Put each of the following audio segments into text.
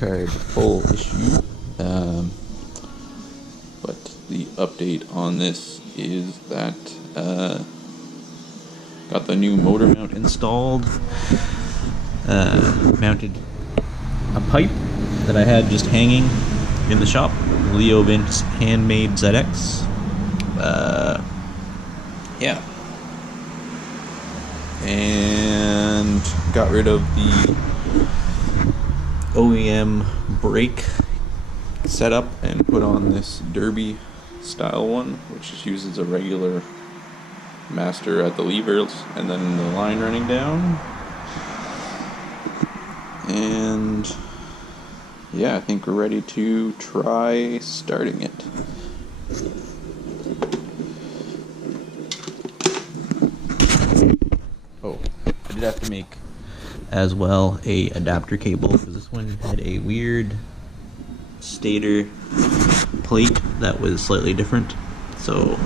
card full issue. But the update on this is that got the new motor mount installed. Mounted a pipe that I had just hanging in the shop. Leo Vince handmade ZX. Yeah. And got rid of the OEM brake setup and put on this derby style one, which just uses a regular master at the levers and then the line running down. And yeah, I think we're ready to try starting it. Oh, I did have to make as well a adapter cable because this one had a weird stator plate that was slightly different, so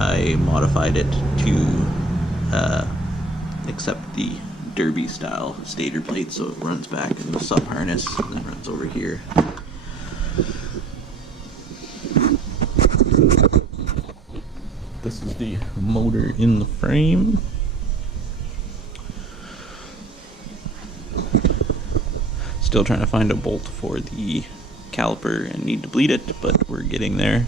I modified it to accept the derby style stator plate, so it runs back in the sub harness and then runs over here. This is the motor in the frame. Still trying to find a bolt for the caliper and need to bleed it, but we're getting there.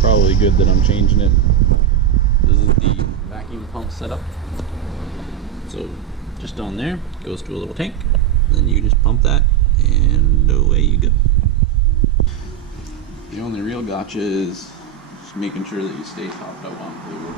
Probably good that I'm changing it. This is the vacuum pump setup. So just on there, goes to a little tank, then you just pump that and away you go. The only real gotcha is just making sure that you stay topped up on fluid.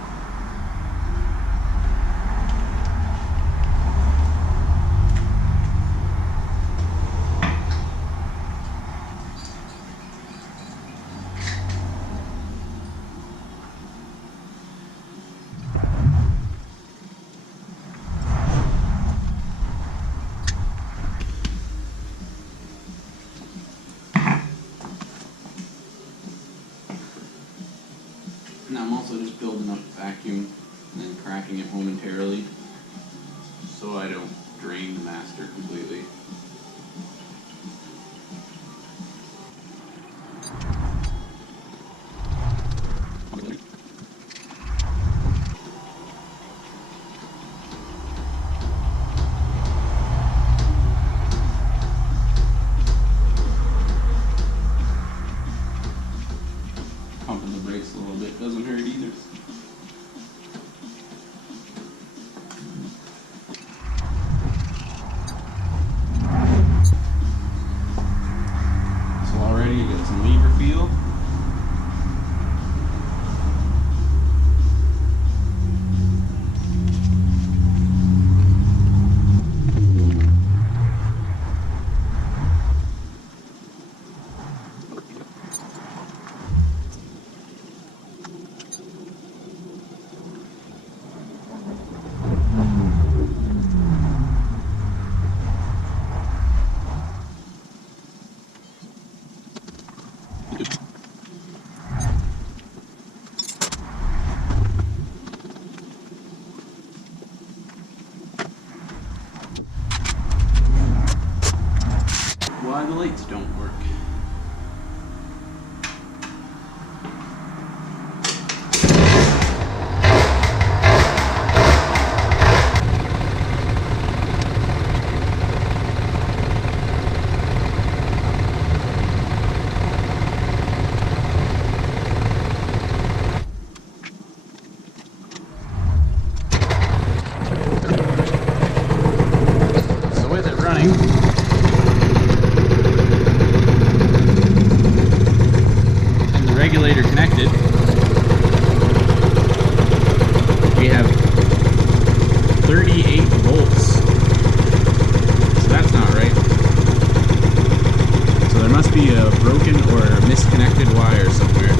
And I'm also just building up vacuum and then cracking it momentarily so I don't drain the master completely. Pumping the brakes a little bit doesn't hurt either. So already you got some lever feel. Why the lights don't work. So with it running, regulator connected, we have 38 volts. So that's not right. So there must be a broken or misconnected wire somewhere.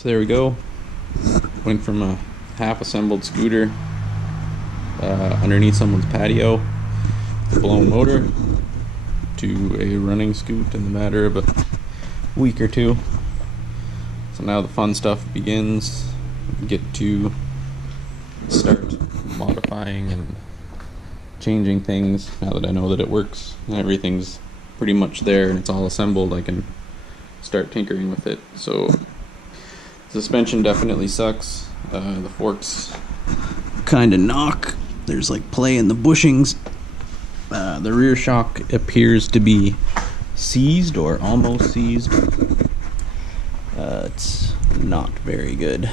So there we go. Went from a half-assembled scooter underneath someone's patio, blown motor, to a running scoot in the matter of a week or two. So now the fun stuff begins. Get to start modifying and changing things. Now that I know that it works and everything's pretty much there and it's all assembled, I can start tinkering with it. So suspension definitely sucks. The forks kind of knock. There's like play in the bushings. The rear shock appears to be seized or almost seized. It's not very good.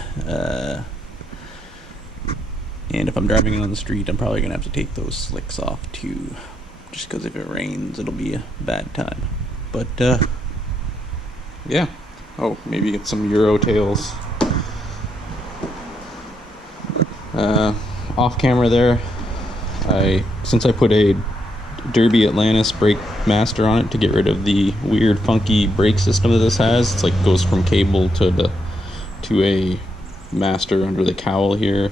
And if I'm driving it on the street, I'm probably going to have to take those slicks off too. Just because if it rains, it'll be a bad time. But, yeah. Oh, maybe get some Euro tails. Off camera there, since I put a Derby Atlantis brake master on it to get rid of the weird funky brake system that this has. It's like goes from cable to a master under the cowl here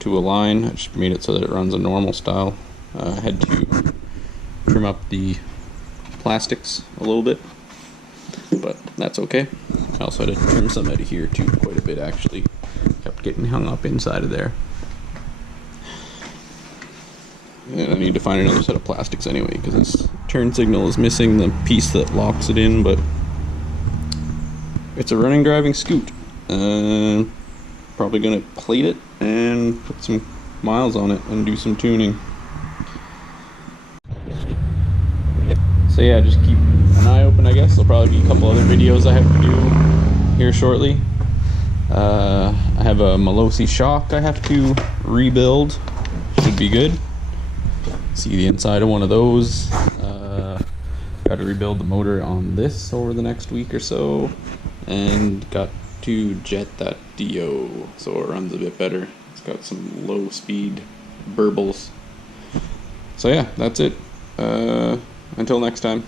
to a line. I just made it so that it runs a normal style. I had to trim up the plastics a little bit, but that's okay. I also had to trim some out of here too, quite a bit actually. Kept getting hung up inside of there. And I need to find another set of plastics anyway, because this turn signal is missing the piece that locks it in, but it's a running driving scoot. Probably gonna plate it and put some miles on it and do some tuning. So yeah, just keep an eye open, I guess. There'll probably be a couple other videos I have to do here shortly. I have a Malossi shock I have to rebuild. Should be good. See the inside of one of those. Got to rebuild the motor on this over the next week or so, and got to jet that Dio so it runs a bit better. It's got some low speed burbles. So yeah, that's it. Until next time.